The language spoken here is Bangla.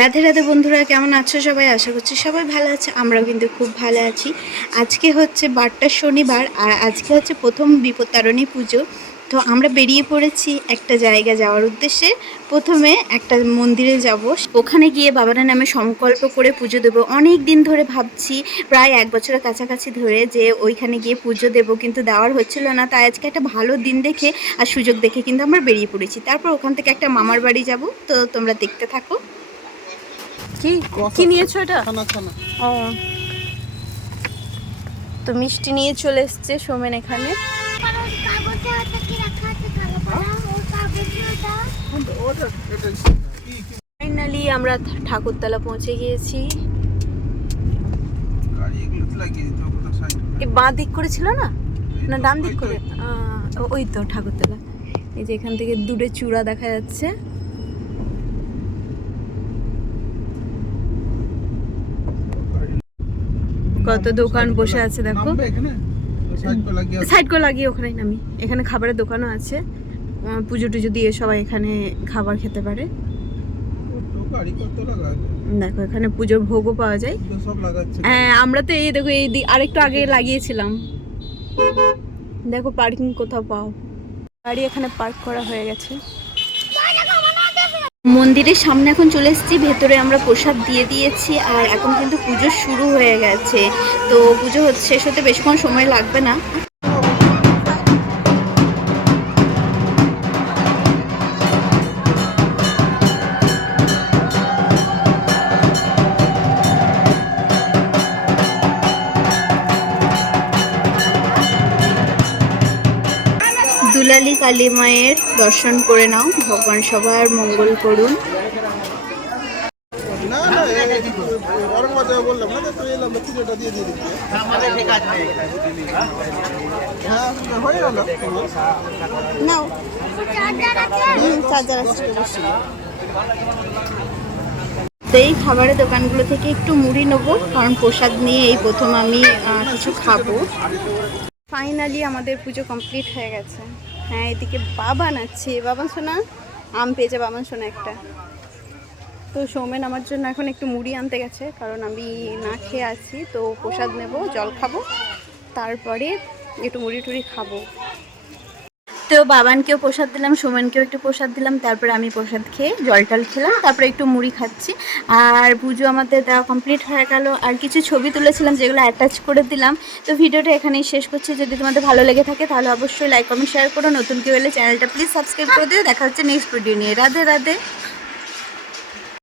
রাধে রাধে বন্ধুরা, কেমন আছো সবাই? আশা করছি সবাই ভালো আছে। আমরাও কিন্তু খুব ভালো আছি। আজকে হচ্ছে বারটা শনিবার, আর আজকে হচ্ছে প্রথম বিপত্তারিণী পুজো। তো আমরা বেরিয়ে পড়েছি একটা জায়গা যাওয়ার উদ্দেশ্যে। প্রথমে একটা মন্দিরে যাব, ওখানে গিয়ে বাবার নামে সংকল্প করে পুজো দেবো। অনেক দিন ধরে ভাবছি, প্রায় 1 বছরের কাছাকাছি ধরে, যে ওইখানে গিয়ে পুজো দেবো, কিন্তু দেওয়ার হচ্ছিল না। তাই আজকে একটা ভালো দিন দেখে আর সুযোগ দেখে কিন্তু আমরা বেরিয়ে পড়েছি। তারপর ওখান থেকে একটা মামার বাড়ি যাব। তো তোমরা দেখতে থাকো। কি কি নিয়েছো এটা? ও, তো মিষ্টি নিয়ে চলে এসছে সোমেন এখানে। ফাইনালি আমরা ঠাকুরতলা পৌঁছে গিয়েছি। এই বাঁ দিক করে ছিল না, না ডান দিক করে? ওই তো ঠাকুরতলা। এই যে এখান থেকে দূরে চূড়া দেখা যাচ্ছে। কত দোকান বসে আছে দেখো। সাইড করে লাগিয়ে ওখানে নামি। এখানে খাবারের দোকানও আছে, পুজো টুজো দিয়ে সবাই এখানে খাবার খেতে পারে। দেখো এখানে পুজোর ভোগও পাওয়া যায়। হ্যাঁ, আমরা তো এই দেখো এই আরেকটু আগে লাগিয়েছিলাম। দেখো পার্কিং কোথাও পাও, গাড়ি এখানে পার্ক করা হয়ে গেছে। মন্দিরের সামনে এখন চলে এসেছি, ভেতরে আমরা প্রসাদ দিয়ে দিয়েছি, আর এখন কিন্তু পুজো শুরু হয়ে গেছে। তো পুজো শেষ হতে বেশিক্ষণ সময় লাগবে না। দুলালী কালী মায়ের দর্শন করে নাও, ভগবান সবার মঙ্গল করুন। তো এই খাবারের দোকানগুলো থেকে একটু মুড়ি নেবো, কারণ প্রসাদ নিয়ে এই প্রথম আমি কিছু খাবো। ফাইনালি আমাদের পুজো কমপ্লিট হয়ে গেছে। হ্যাঁ, এদিকে বাবান আছে, বাবান সোনা আম পেয়েছে, বাবান সোনা একটা। তো সৌমেন আমার জন্য এখন একটু মুড়ি আনতে গেছে, কারণ আমি না খেয়ে আছি। তো প্রসাদ নেব, জল খাবো, তারপরে একটু মুড়ি টুড়ি খাবো। তো বাবানকেও প্রসাদ দিলাম, সৌমেনকেও একটু প্রসাদ দিলাম, তারপরে আমি প্রসাদ খেয়ে জল টল খেলাম, তারপরে একটু মুড়ি খাচ্ছি। আর পুজো আমাদের দেওয়া কমপ্লিট হয়ে গেল। আর কিছু ছবি তুলেছিলাম, যেগুলো অ্যাটাচ করে দিলাম। তো ভিডিওটা এখানেই শেষ করছি। যদি তোমাদের ভালো লেগে থাকে তাহলে অবশ্যই লাইক কমেন্ট শেয়ার করো। নতুন কেউ এলে চ্যানেলটা প্লিজ সাবস্ক্রাইব করে দিও। দেখা হচ্ছে নেক্সট ভিডিও নিয়ে। রাধে রাধে।